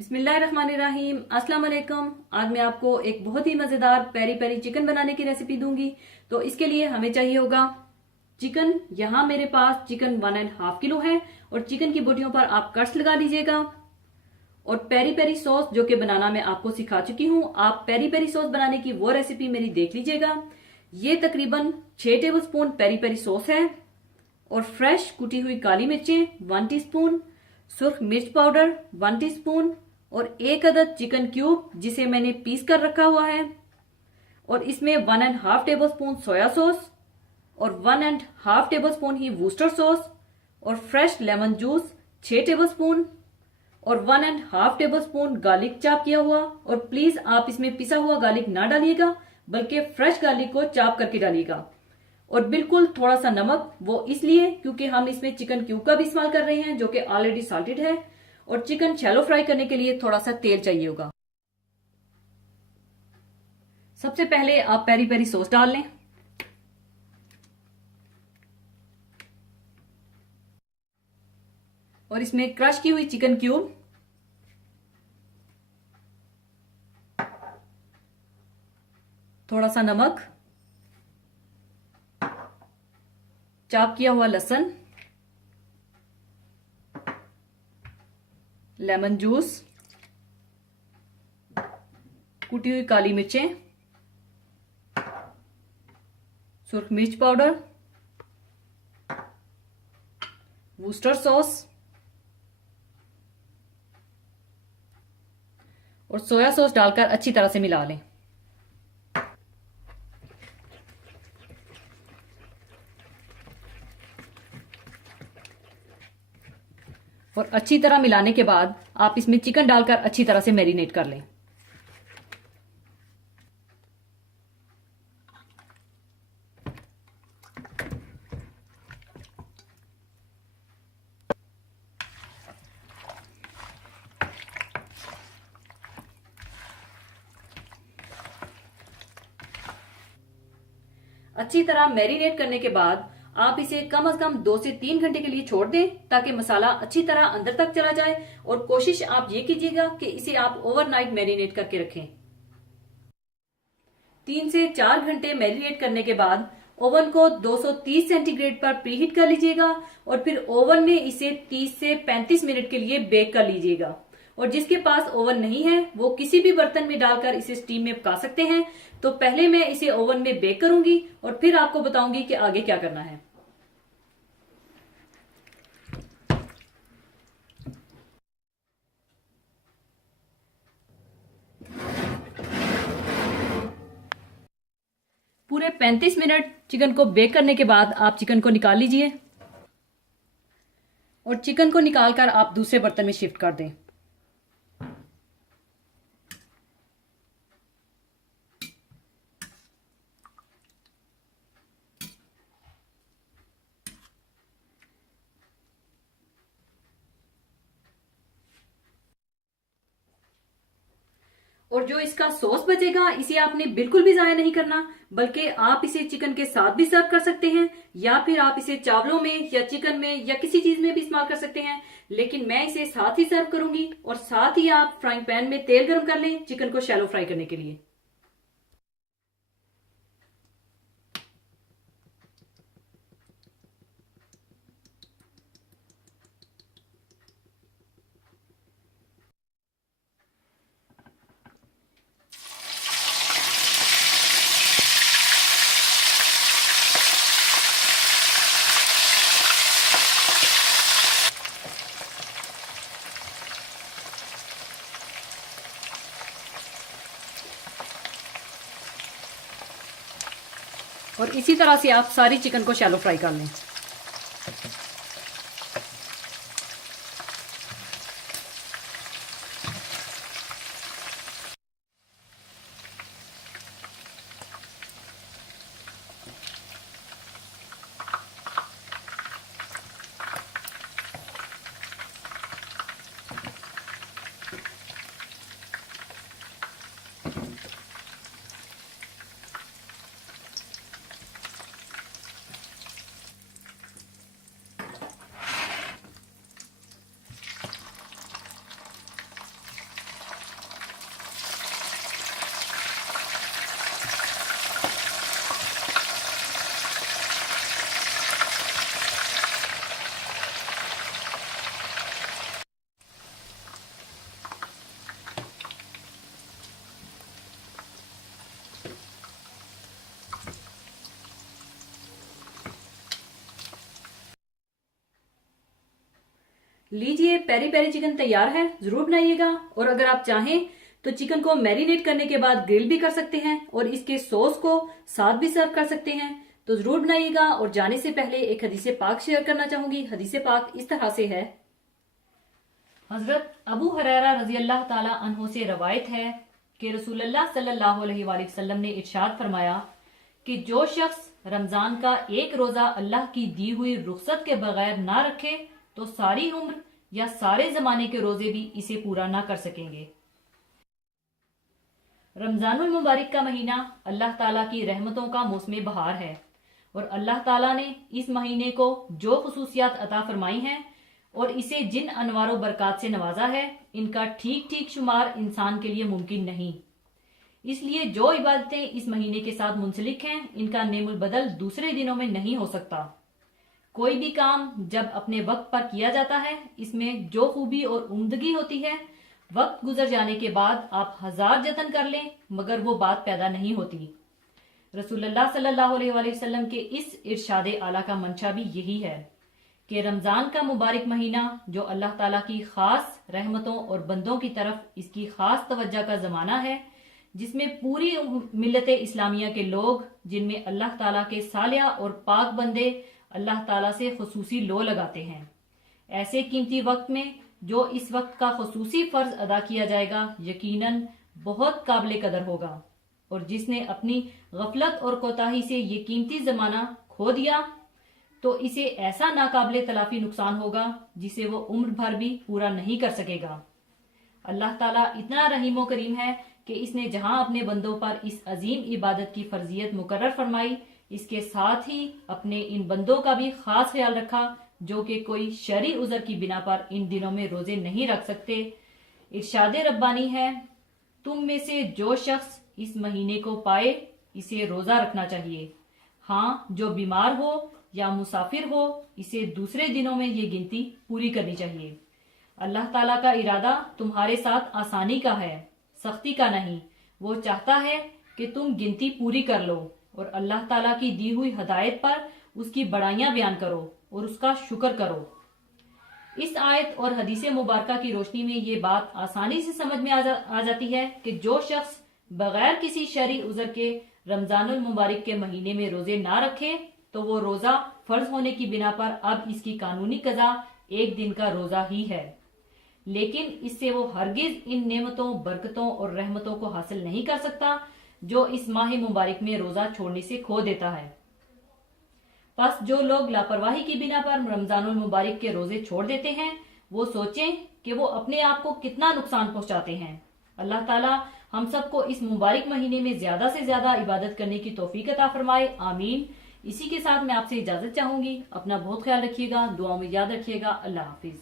बिस्मिल्लाहिर्रहमानिर्रहीम। अस्सलाम वालेकुम। आज मैं आपको एक बहुत ही मजेदार पेरी पेरी चिकन बनाने की रेसिपी दूंगी। तो इसके लिए हमें चाहिए होगा चिकन। यहाँ मेरे पास चिकन 1.5 किलो है और चिकन की बोटियों पर आप कट्स लगा लीजिएगा। और पेरी पेरी सॉस जो कि बनाना मैं आपको सिखा चुकी हूँ, आप पेरी पेरी सॉस बनाने की वो रेसिपी मेरी देख लीजिएगा। ये तकरीबन 6 tablespoon peri peri sauce है। और फ्रेश कुटी हुई काली मिर्चें 1 टीस्पून, सुर्ख मिर्च पाउडर 1 टीस्पून और 1 अदद चिकन क्यूब जिसे मैंने पीस कर रखा हुआ है। और इसमें 1.5 टेबल स्पून सोया सॉस और 1.5 टेबल स्पून ही वूस्टर सॉस और fresh lemon juice 6 table spoon और 1.5 टेबल स्पून गार्लिक चॉप किया हुआ। और प्लीज आप इसमें पिसा हुआ गार्लिक ना डालिएगा, बल्कि फ्रेश गार्लिक को चॉप करके डालिएगा। और बिल्कुल थोड़ा सा नमक, वो इसलिए क्योंकि हम इसमें चिकन क्यूब का भी इस्तेमाल कर रहे हैं जो कि ऑलरेडी सॉल्टेड है। और चिकन शैलो फ्राई करने के लिए थोड़ा सा तेल चाहिए होगा। सबसे पहले आप पेरी पेरी सॉस डाल लें। और इसमें क्रश की हुई चिकन क्यूब, थोड़ा सा नमक, चॉप किया हुआ लहसुन, लेमन जूस, कुटी हुई काली मिर्चें, सुर्ख मिर्च पाउडर, वूस्टर सॉस और सोया सॉस डालकर अच्छी तरह से मिला लें। और अच्छी तरह मिलाने के बाद आप इसमें चिकन डालकर अच्छी तरह से मैरिनेट कर लें। अच्छी तरह मैरिनेट करने के बाद आप इसे कम से कम 2 से 3 घंटे के लिए छोड़ दें ताकि मसाला अच्छी तरह अंदर तक चला जाए। और कोशिश आप ये कीजिएगा कि इसे आप ओवरनाइट मैरिनेट करके रखें। 3 से 4 घंटे मैरिनेट करने के बाद ओवन को 230 सेंटीग्रेड पर प्रीहीट कर लीजिएगा और फिर ओवन में इसे 30 से 35 मिनट के लिए बेक कर लीजिएगा। और जिसके पास ओवन नहीं है वो किसी भी बर्तन में डालकर इसे स्टीम में पका सकते हैं। तो पहले मैं इसे ओवन में बेक करूंगी और फिर आपको बताऊंगी कि आगे क्या करना है। पूरे 35 मिनट चिकन को बेक करने के बाद आप चिकन को निकाल लीजिए और चिकन को निकालकर आप दूसरे बर्तन में शिफ्ट कर दें। और जो इसका सॉस बचेगा इसे आपने बिल्कुल भी जाया नहीं करना, बल्कि आप इसे चिकन के साथ भी सर्व कर सकते हैं या फिर आप इसे चावलों में या चिकन में या किसी चीज में भी इस्तेमाल कर सकते हैं। लेकिन मैं इसे साथ ही सर्व करूंगी। और साथ ही आप फ्राइंग पैन में तेल गर्म कर लें चिकन को शैलो फ्राई करने के लिए। और इसी तरह से आप सारी चिकन को शैलो फ्राई कर लें। लीजिए, पेरी पेरी चिकन तैयार है, जरूर बनाइएगा। और अगर आप चाहें तो चिकन को मैरिनेट करने के बाद ग्रिल भी कर सकते हैं और इसके सॉस को साथ भी सर्व कर सकते हैं। तो जरूर बनाइएगा। और जाने से पहले एक हदीसे पाक शेयर करना चाहूंगी। हदीसे पाक इस तरह से है। हजरत अबू हुरैरा रजी अल्लाह ताला अन्हो से रवायत है कि रसूलुल्लाह सल्लल्लाहु अलैहि वसल्लम ने इरशाद फरमाया कि जो शख्स रमजान का एक रोजा अल्लाह की दी हुई रुखसत के बगैर ना रखे तो सारी उम्र या सारे जमाने के रोजे भी इसे पूरा ना कर सकेंगे। रमजानुल मुबारक का महीना अल्लाह ताला की रहमतों का मौसम बहार है और अल्लाह ताला ने इस महीने को जो खुसूसियात अता फरमाई हैं और इसे जिन अनवारो बरकत से नवाजा है, इनका ठीक ठीक शुमार इंसान के लिए मुमकिन नहीं। इसलिए जो इबादतें इस महीने के साथ मुंसलिक हैं, इनका नेमुल बदल दूसरे दिनों में नहीं हो सकता। कोई भी काम जब अपने वक्त पर किया जाता है, इसमें जो खूबी और उम्दगी होती है, वक्त गुजर जाने के बाद आप हजार जतन कर लें मगर वो बात पैदा नहीं होती। रसूलुल्लाह सल्लल्लाहु अलैहि वसल्लम के इस इरशाद आला का मंशा भी यही है कि रमजान का मुबारक महीना जो अल्लाह ताला की खास रहमतों और बंदों की तरफ इसकी खास तवज्जो का जमाना है, जिसमें पूरी मिल्लत इस्लामिया के लोग, जिनमें अल्लाह ताला के सालिया और पाक बंदे अल्लाह ताला से खुसूसी लो लगाते हैं, ऐसे कीमती वक्त में जो इस वक्त का खुसूसी फर्ज अदा किया जाएगा, यकीनन बहुत काबिल कदर होगा। और जिसने अपनी गफलत और कोताही से ये कीमती जमाना खो दिया तो इसे ऐसा नाकाबिले तलाफी नुकसान होगा जिसे वो उम्र भर भी पूरा नहीं कर सकेगा। अल्लाह ताला इतना रहीम करीम है कि इसने जहां अपने बंदों पर इस अजीम इबादत की फर्जियत मुकर्रर फरमाई, इसके साथ ही अपने इन बंदों का भी खास ख्याल रखा जो कि कोई शरई उज़र की बिना पर इन दिनों में रोजे नहीं रख सकते। इरशाद रब्बानी है, तुम में से जो शख्स इस महीने को पाए इसे रोजा रखना चाहिए। हाँ, जो बीमार हो या मुसाफिर हो, इसे दूसरे दिनों में ये गिनती पूरी करनी चाहिए। अल्लाह ताला का इरादा तुम्हारे साथ आसानी का है, सख्ती का नहीं। वो चाहता है कि तुम गिनती पूरी कर लो और अल्लाह ताला की दी हुई हदायत पर उसकी बड़ाइयां बयान करो और उसका शुक्र करो। इस आयत और हदीसे मुबारका की रोशनी में ये बात आसानी से समझ में आ जाती है कि जो शख्स बगैर किसी शरई उज़र के रमजानुल मुबारक के महीने में रोजे ना रखे तो वो रोजा फर्ज होने की बिना पर अब इसकी कानूनी कजा एक दिन का रोजा ही है, लेकिन इससे वो हरगिज इन नेमतों, बरकतों और रहमतों को हासिल नहीं कर सकता जो इस माह मुबारक में रोजा छोड़ने से खो देता है। बस जो लोग लापरवाही की बिना पर रमजानुल मुबारक के रोजे छोड़ देते हैं, वो सोचें कि वो अपने आप को कितना नुकसान पहुंचाते हैं। अल्लाह ताला हम सबको इस मुबारक महीने में ज्यादा से ज्यादा इबादत करने की तौफीक अता फरमाए, आमीन। इसी के साथ मैं आपसे इजाजत चाहूंगी। अपना बहुत ख्याल रखिएगा, दुआ में याद रखिएगा। अल्लाह हाफिज।